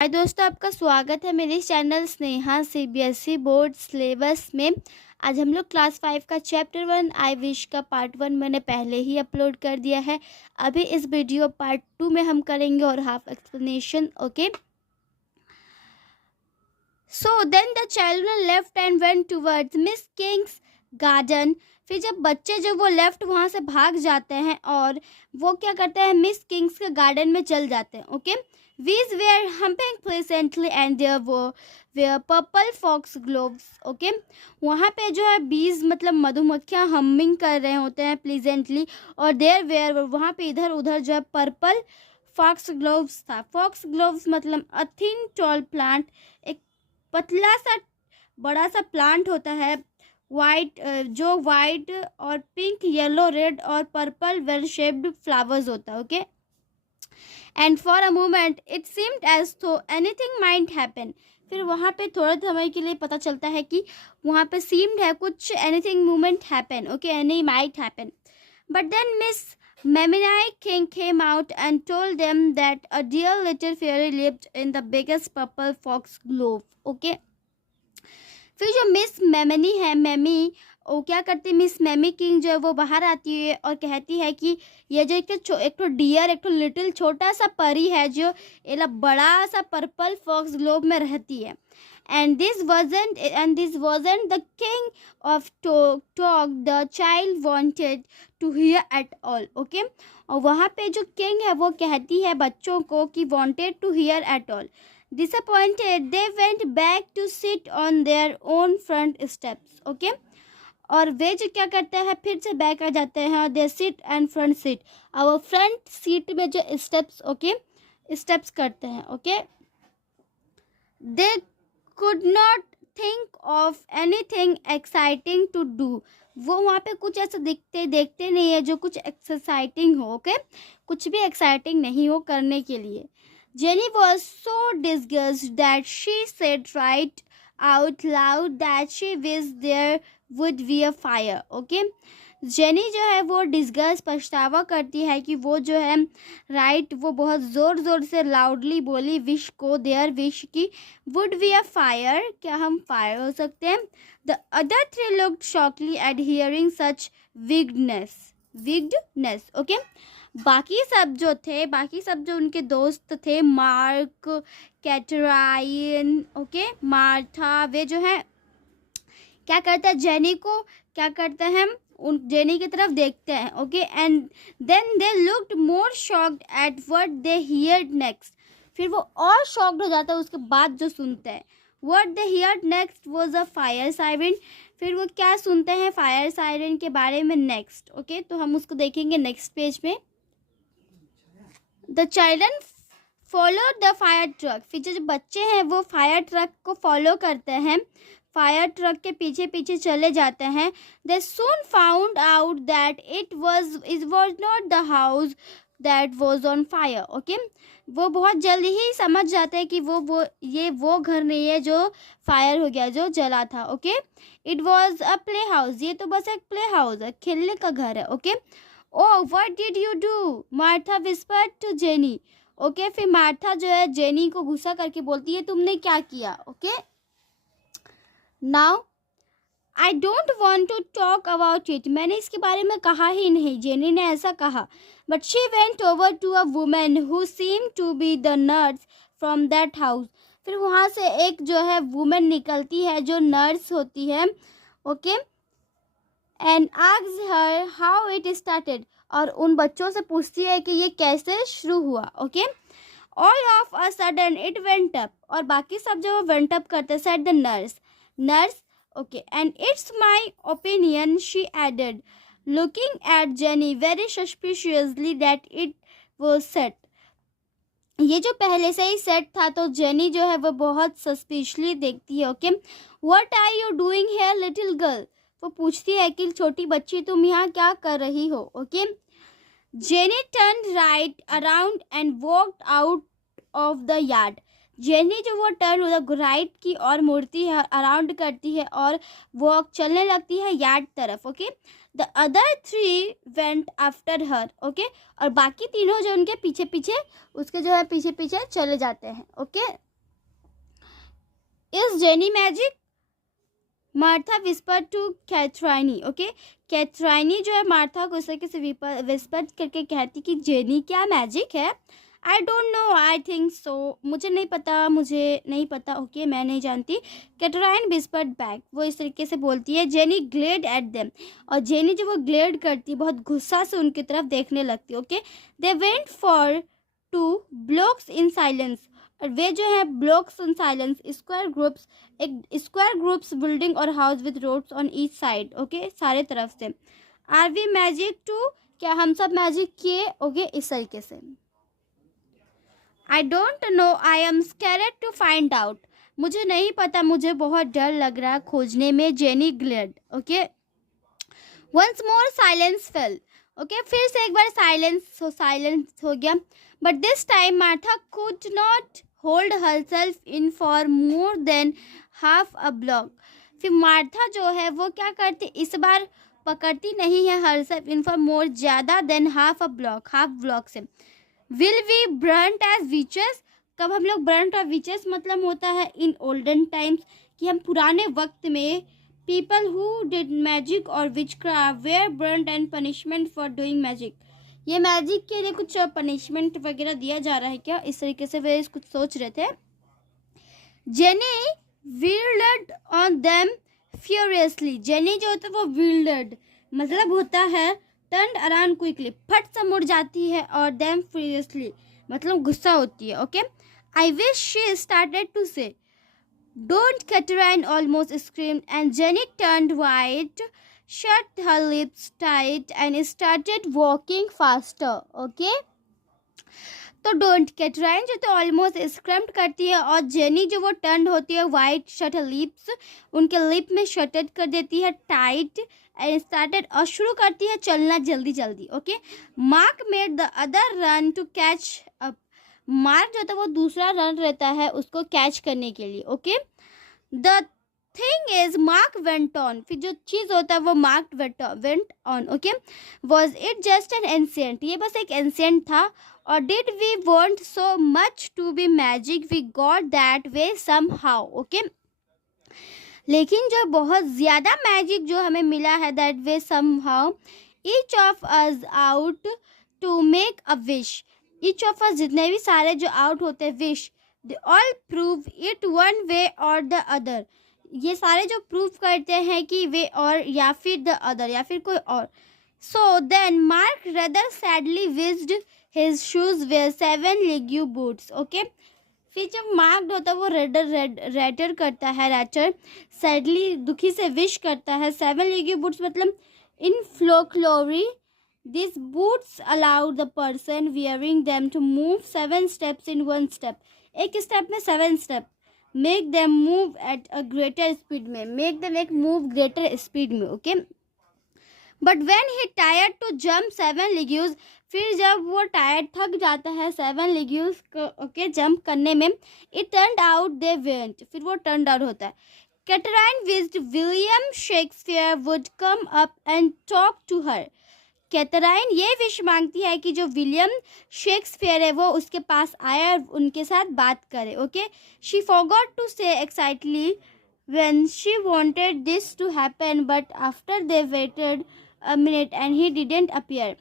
हाय दोस्तों, आपका स्वागत है मेरे channel Sneha CBSE board syllabus में। आज हम लोग क्लास 5 का चैप्टर 1 आई विश का पार्ट 1 मैंने पहले ही अपलोड कर दिया है। अभी इस वीडियो पार्ट 2 में हम करेंगे और half explanation. Okay, so then the children left and went towards Miss King's garden. फिर जब बच्चे जो वो लेफ्ट वहाँ से भाग जाते हैं और वो क्या करते हैं, मिस किंग्स के गार्डन में चल जाते हैं। Okay, bees were humming pleasantly and there वो were purple foxgloves. Okay, वहाँ पे जो है बीज मतलब मधुमक्खियाँ हमिंग कर रहे होते हैं प्लीजेंटली, और देयर वेयर वहाँ पे इधर उधर जो है पर्पल फॉक्स ग्लोव्स था। फॉक्स ग्लोव्स मतलब अ थिन टॉल प्लांट, एक पतला सा बड़ा सा प्लांट होता है, वाइट जो वाइट और पिंक येलो रेड और पर्पल वेल शेप्ड फ्लावर्स होता है। Okay, and for a moment it seemed as though anything might happen. फिर वहाँ पे थोड़े समय के लिए पता चलता है कि वहाँ पे सीम्ड है कुछ anything movement happen. Okay, any might happen, but then Miss Meminai King came out and told them that a dear little fairy lived in the biggest purple fox glove. Okay, फिर जो miss Memoni है, meme, वो क्या करती है, miss meme king जो है वो बाहर आती है और कहती है कि ये जो एक तो डियर, एक तो लिटिल छोटा सा परी है जो एक बड़ा सा पर्पल फॉक्स ग्लोब में रहती है। And this wasn't the king of talk the child wanted to hear at all. Okay, और वहाँ पे जो किंग है वो कहती है बच्चों को कि wanted to hear at all. Disappointed, they went back to sit on their own front steps. Okay, और वे जो क्या करते हैं फिर से बैक आ जाते हैं, they sit and front seat, और फ्रंट सीट में जो स्टेप्स, ओके, स्टेप्स करते हैं। Okay, they could not think of anything exciting to do. वो वहाँ पे कुछ ऐसा देखते नहीं है जो कुछ एक्साइटिंग हो। ओके, कुछ भी एक्साइटिंग नहीं हो करने के लिए। Jenny was so disgusted that she said right out loud that she wished there would be a fire. Okay, jenny जो है वो डिस्गस्ट पछतावा करती है कि वो जो है राइट वो बहुत ज़ोर ज़ोर से लाउडली बोली विश को, देयर विश की वुड बी अ फायर, क्या हम फायर हो सकते हैं। The other three looked shockedly at hearing such wickedness. Okay, बाकी सब जो उनके दोस्त थे, मार्क, कैटराइन, ओके, मार्था, वे जो है क्या करते हैं, जेनी को क्या करते हैं, उन जेनी की तरफ देखते हैं। Okay, and then they looked more shocked at what they heard next. फिर वो और शॉक्ड हो जाता है उसके बाद जो सुनते हैं। What they heard next was a fire siren. फिर वो क्या सुनते हैं फायर सायरन के बारे में नेक्स्ट। ओके, तो हम उसको देखेंगे नेक्स्ट पेज में। The children follow the fire truck. फिर जो बच्चे हैं वो फायर ट्रक को फॉलो करते हैं, फायर ट्रक के पीछे पीछे चले जाते हैं। They soon found out that it was not the house that was on fire. Okay, वो बहुत जल्दी ही समझ जाते हैं कि वो घर नहीं है जो फायर हो गया, जो जला था। Okay, it was a play house, ये तो बस एक प्ले हाउस है, खेलने का घर है। Okay, oh what did you do, Martha whispered to Jenny. Okay, फिर मार्था जो है जेनी को गुस्सा करके बोलती है तुमने क्या किया। Okay, now I don't want to talk about it, मैंने इसके बारे में कहा ही नहीं, जेनी ने ऐसा कहा। But she went over to a woman who seem to be the nurse from that house. फिर वहाँ से एक जो है वुमेन निकलती है जो नर्स होती है। Okay, and asked her how it started, और उन बच्चों से पूछती है कि ये कैसे शुरू हुआ। Okay, all of a sudden it went up, और बाकी सब जो वेंट अप करते said the nurse. Okay, and it's my opinion, she added, looking at Jenny very suspiciously, that it was set. ये जो पहले से ही सेट था तो जेनी जो है वो बहुत सस्पिशली देखती है। Okay, what are you doing here little girl, वो पूछती है कि छोटी बच्ची तुम यहाँ क्या कर रही हो। Okay, jenny turn right around and walked out of the yard. Jenny जो वो टर्न राइट की और मुड़ती है, अराउंड करती है और वॉक चलने लगती है यार्ड तरफ। Okay, the other three went after her. Okay, और बाकी तीनों जो उनके पीछे पीछे उसके जो है पीछे पीछे चले जाते हैं। Okay, is Jenny magic? Martha whisper to Katharine. Okay, Katharine जो है मार्था को इस तरीके से विस्पर करके कहती कि जेनी क्या मैजिक है? आई don't know, I think so. मुझे नहीं पता। ओके, मैं नहीं जानती। कैथराइन विस्पर्ड बैक, वो इस तरीके से बोलती है। जेनी ग्लेड एट देम, और जेनी जो वो ग्लेड करती है, बहुत गुस्सा से उनकी तरफ देखने लगती है। Okay, they went for 2 blocks in silence, और वे जो है blocks in silence, square groups, एक स्क्वायर ग्रुप्स बिल्डिंग और house with roads on each side. Okay, सारे तरफ से। आर वी मैजिक टू, क्या हम सब मैजिक किए? ओके, इस तरीके से। I don't know, I am scared to find out, मुझे नहीं पता, मुझे बहुत डर लग रहा है खोजने में। Jenny glad. Okay, once more silence fell. Okay, फिर से एक बार साइलेंस हो गया। But this time Martha could not hold herself in for more than half a block. फिर मार्था जो है वो क्या करती, इस बार पकड़ती नहीं है हरसेल्फ इन फॉर मोर, ज़्यादा देन हाफ ब्लॉक से। Will we burnt as witches, कब हम लोग ब्रंट और विचेस मतलब होता है इन ओल्डन टाइम्स, कि हम पुराने वक्त में पीपल हु डिड मैजिक और witchcraft were burnt and punishment for doing magic. ये मैजिक के लिए कुछ पनिशमेंट वगैरह दिया जा रहा है क्या? इस तरीके से वे कुछ सोच रहे थे। Jenny wheeled on them furiously, jenny जो होता है वो व्हील्ड मतलब होता है टर्न अराउंड क्विकली, फट से मुड़ जाती है, और देम फ्यूरियसली मतलब गुस्सा होती है। Okay, I wish she started to say don't, Katharine almost screamed and Jenny turned white, shut her lips tight and started walking faster. Okay, तो डोंट, कैथराइन जो तो ऑलमोस्ट स्क्रम्ड करती है, और जेनी जो वो टर्न होती है वाइट, शट हर लिप्स, उनके लिप में शटेड कर देती है टाइट, एंड स्टार्टेड, और शुरू करती है चलना जल्दी जल्दी। Okay, Mark made the other run to catch up, Mark जो था वो दूसरा रन रहता है उसको कैच करने के लिए। Okay, the thing is Mark went on, फिर जो चीज़ होता है वो Mark went on. Okay, was it just an ancient, ये बस एक एंशिएंट था, और did we want so much to be magic we got that way somehow. Okay, लेकिन जो बहुत ज़्यादा मैजिक जो हमें मिला है that way somehow, each of us out to make a wish, each of अस जितने भी सारे जो आउट होते हैं wish, they all prove it one way और द अदर, ये सारे जो प्रूव करते हैं कि वे और या फिर द अदर या फिर कोई और। So then Mark rather sadly wished his shoes were 7 league boots. Okay, फिर जब मार्क होता है वो रेटर करता है, रैचर सैडली दुखी से विश करता है 7 लेग्यू बूट्स, मतलब in folklore this boots allow the person wearing them to move 7 steps in 1 step, एक स्टेप में 7 step, make them move at a greater speed में, मेक देम एक मूव ग्रेटर स्पीड में। Okay, but when he tried to jump 7 leagues, फिर जब वो tired थक जाता है 7 लेग्यूज ओके जंप करने में, it turned out they went, फिर वो टर्न्ड आउट होता है। Katharine wished William Shakespeare would come up and talk to her, Katharine ये विश मांगती है कि जो विलियम शेक्सपियर है वो उसके पास आए और उनके साथ बात करे। Okay, she forgot to say exactly when she wanted this to happen, but after they waited a minute and he didn't appear,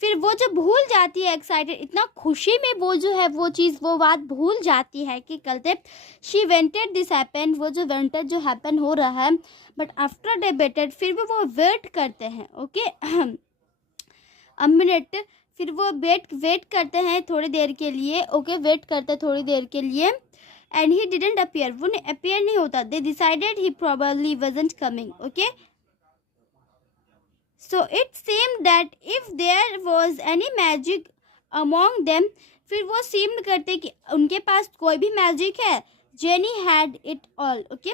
फिर वो जो भूल जाती है एक्साइटेड, इतना खुशी में वो जो है वो चीज़ वो बात भूल जाती है कि कल तक शी वेंटेड दिस हैपन, वो जो वेंटेड जो हैपन हो रहा है, बट आफ्टर दे वेटेड, फिर भी वो वेट करते हैं। ओके, अ मिनट, फिर वो वेट करते हैं थोड़ी देर के लिए। ओके, वेट करते हैं थोड़ी देर के लिए, एंड ही डिडंट अपीयर, वो अपीयर नहीं होता, they decided he probably wasn't coming. Okay, so it seemed that if there was any magic among them, फिर वो सीम्ड करते कि उनके पास कोई भी मैजिक है, Jenny had it all. Okay,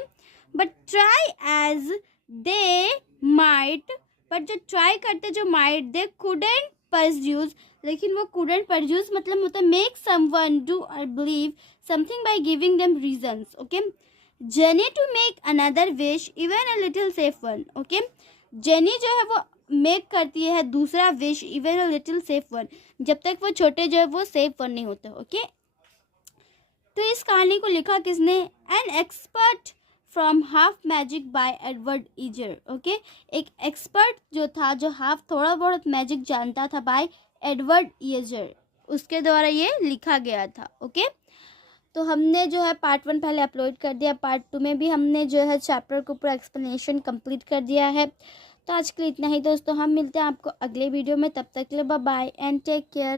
but try as they might, but जो try करते जो माइट, दे कुडेंट परड्यूस, लेकिन वो कुडेंट परड्यूस मतलब होता है make someone do or believe something by giving them reasons. Okay, Jenny to make another wish even a little safe one. Okay, Jenny जो है वो मेक करती है दूसरा wish even a little safe one, जब तक वो छोटे जो है वो सेफ वन नहीं होते। ओके, तो इस कहानी को लिखा किसने? An expert from half magic by Edward Eager. Okay, एक एक्सपर्ट जो था, जो हाफ थोड़ा बहुत मैजिक जानता था, बाय एडवर्ड ईजर, उसके द्वारा ये लिखा गया था। ओके, तो हमने जो है पार्ट 1 पहले अपलोड कर दिया, पार्ट 2 में भी हमने जो है चैप्टर को पूरा एक्सप्लेनेशन कंप्लीट कर दिया है। तो आज के लिए इतना ही दोस्तों, हम मिलते हैं आपको अगले वीडियो में, तब तक के लिए bye bye and take care.